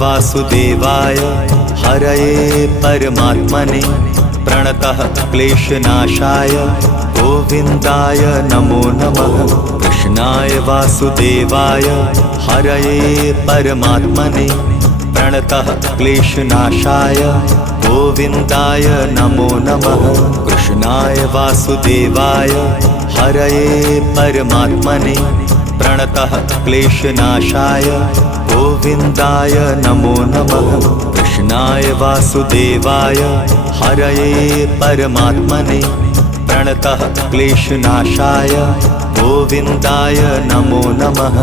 वासुदेवाय हरये परमात्मने प्रणतः क्लेशनाशाय गोविन्दाय नमो नमः। कृष्णाय वासुदेवाय हरये परमात्मने प्रणतः क्लेशनाशाय गोविन्दाय नमो नमः। कृष्णाय वासुदेवाय हरये परमात्मने प्रणतः क्लेशनाशाय गोविन्दाय नमो नमः। कृष्णाय वासुदेवाय हरये परमात्मने प्रणतः क्लेशनाशाय गोविन्दाय नमो नमः।